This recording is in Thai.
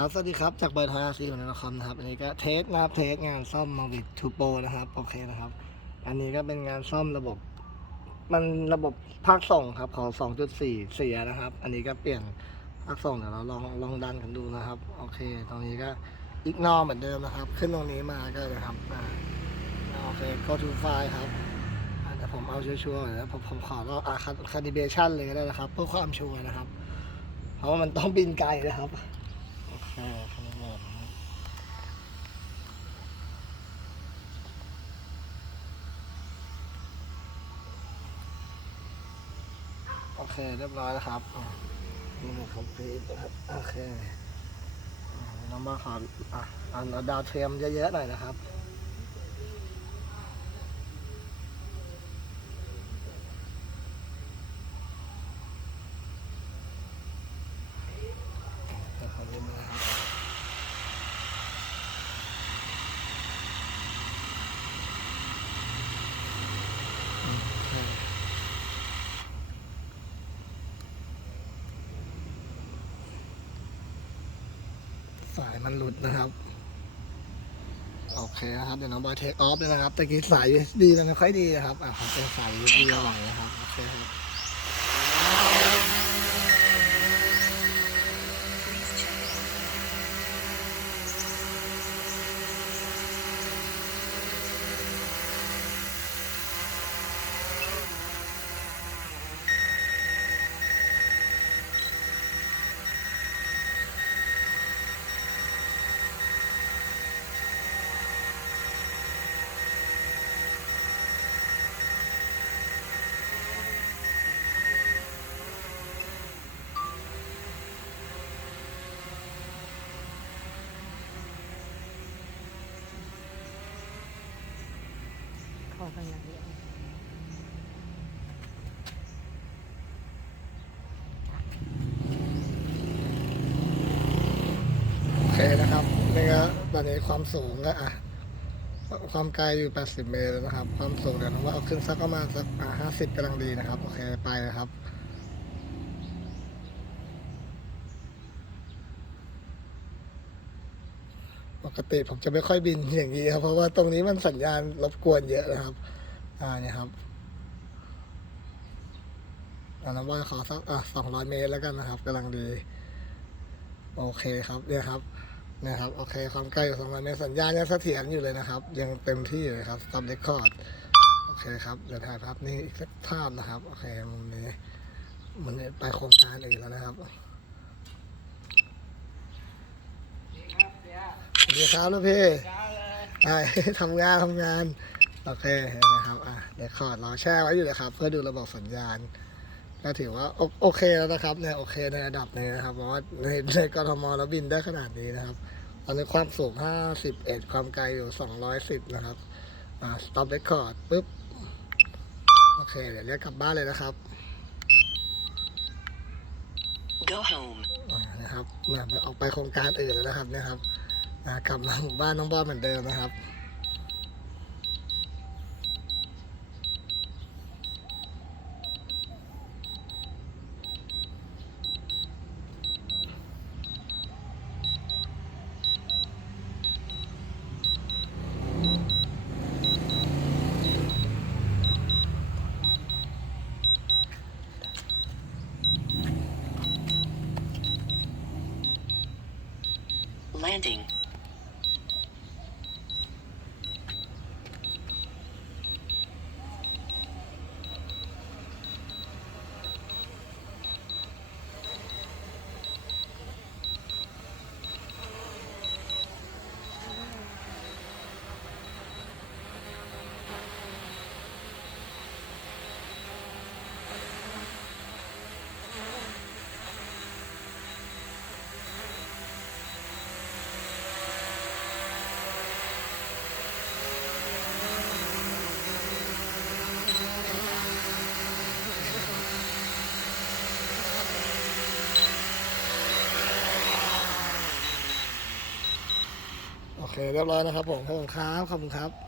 ครับสวัสดีครับ จากเบอร์ทอยอาซีของนครนะครับ อันนี้ก็เทสนะครับเทสงานซ่อมมาวิดทูโปนะครับ โอเคนะครับ อันนี้ก็เป็นงานซ่อมระบบ มันระบบภาคส่งครับ ของ 2.4 เสียนะครับ อันนี้ก็เปลี่ยนภาคส่งเดี๋ยวเราลองลองดันกันดูนะครับ โอเค ตรงนี้ก็อีกนอเหมือนเดิมนะครับ ขึ้นตรงนี้มาก็นะครับอ่าโอเค go to file ครับอ่าเดี๋ยวผมเอาชัวร์ๆเดี๋ยวผมผมขอเราอาคาดิเบชันเลยก็ได้นะครับ เพื่อความชัวร์นะครับ เพราะว่ามันต้องบินไกลนะครับ โอเคครับผมโอเค เรียบร้อยแล้วครับนี่นะครับพีนะครับ โอเคน้ำมาขออะอาเอาดาวเทียมเยอะๆหน่อยนะครับ เดี๋ยวขอดูมานะครับอืมโอเค สายมันหลุดนะครับ โอเคนะครับ เดี๋ยวน้องบอยเทคออฟเลยนะครับตะกี้สาย USB มันไม่ค่อยดีนะครับอะขอเป็นสาย USB หน่อยนะครับ โอเค ครับขอพยานเดียวโอเคนะครับนี่ก็ตอนนี้ความสูงก็อะ ความไกลอยู่ 80 เมตรแล้วนะครับ ความสูงเดี๋ยวน้องว่าเอาขึ้นสักประมาณสัก50กำลังดีนะครับ โอเค ไปนะครับ ปกติผมจะไม่ค่อยบินอย่างนี้ครับ เพราะว่าตรงนี้มันสัญญาณรบกวนเยอะนะครับ อ่าเนี่ยครับอ่าน้ำว่าขอสักอะ200เมตรแล้วกันนะครับกำลังดี โอเคครับเนี่ยครับนี่ยครับโอเคความใกล้อยู่สองร้อยเมตรสัญญาณยังเสถียรอยู่เลยนะครับ ยังเต็มที่เลยครับ stop record โอเคครับเดี๋ยวถ่ายภาพนี้อีกสักภาพนะครับ โอเคมุมนี้มันไปโครงการอื่นแล้วนะครับ สวัสดีครับลูกพี่ใช่ทำงานทำงาน โอเคนะครับอะเดี๋ยวขอเราแช่ไว้อยู่นะครับ เพื่อดูระบบสัญญาณก็ถือว่าโอโอเคแล้วนะครับเนี่ยโอเคในระดับนี้นะครับเพราะว่าในในกรทมแล้วบินได้ขนาดนี้นะครับตอนนี้ความสูง 51 ความไกลอยู่ 210 นะครับ อ่า stop record ปุ๊บ โอเค เดี๋ยวเรียกกลับบ้านเลยนะครับ Go home. อ่านะครับออกไปโครงการอื่นแล้วนะครับเนี่ยครับกลับมาหมู่บ้านน้องบอสเหมือนเดิมนะครับ Landing. เคเรียบร้อยนะครับผมขอบคุณครับขอบคุณครับ